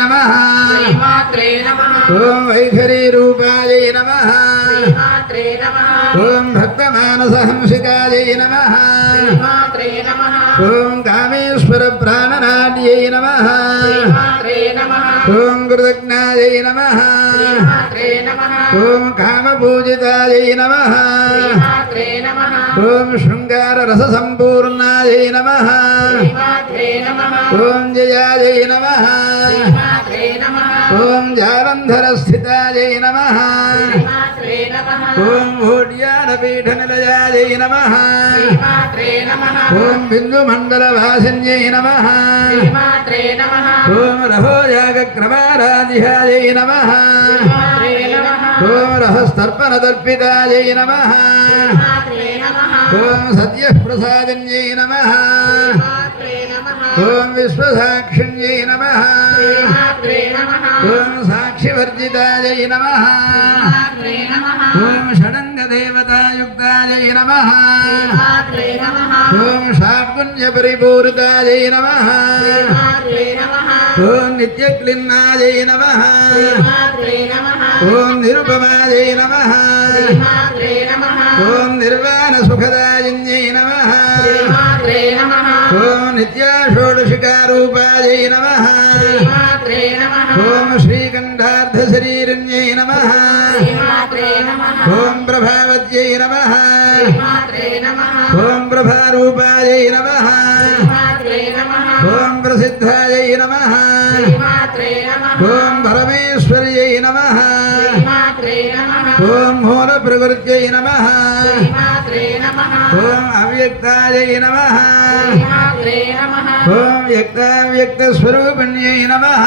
नमः श्रीमात्रे नमः ओम वैखरी रूपाय नमः श्रीमात्रे नमः ओम भक्तमानसहंसिकाय नमः श्रीमात्रे नमः ओम कामेश्वर प्राणनाट्यै नमः श्रीमात्रे नमः ओम कृतज्ञाय नमः श्रीमात्रे नमः ओम कामपूजिताय नमः श्रीमात्रे नमः ओम शृंगार रस संपूर्णाय नमः श्रीमात्रे नमः ओम जयाय नमः श्रीमात्रे नमः ओम जालंधर स्थिताय नमः श्रीमात्रे नमः ओम भोड्यानपीठ निलयाय नमः श्रीमात्रे नमः ओम बिंदु मंडल वासिन्यै नमः श्रीमात्रे नमः ओम रहोजागक्रमाराधिहाय नमः श्रीमात्रे नमः ओम रहस्तर्पण दर्पिताय नमः श्रीमात्रे नमः ओम सद्यः प्रसादन्यै नमः श्रीमात्रे नमः ओम विश्वसाक्षिण्यै नमः श्रीमात्रे नमः ओम साक्षिवर्जिताय नमः श्रीमात्रे नमः ओम षडङ्गदेवतायुक्ताय नमः श्रीमात्रे नमः ओम षाड्गुण्यपरिपूरिताय नमः श्रीमात्रे नमः ओम नित्यक्लिन्नाय नमः श्रीमात्रे नमः ओम निरुपमाय नमः श्रीमात्रे नमः ओम निर्वाणसुखदायिन्यै नमः श्रीमात्रे नमः ओम नित्याषोडशिकारूपाय नमः श्रीमात्रे नमः ओम श्रीकण्ठार्धशरीरण्यै नमः श्रीमात्रे नमः ओम प्रभावत्यै नमः श्रीमात्रे नमः ओम प्रभारूपायै नमः श्रीमात्रे नमः ओम प्रसिद्धायै नमः श्रीमात्रे नमः ओम परमेश्वर्यै नमः श्रीमात्रे नमः ओम मूलप्रकृत्यै नमः श्रीमात्रे नमः ओम अव्यक्तायै नमः श्रीमात्रे नमः ओम व्यक्ताव्यक्तस्वरूपिण्यै नमः।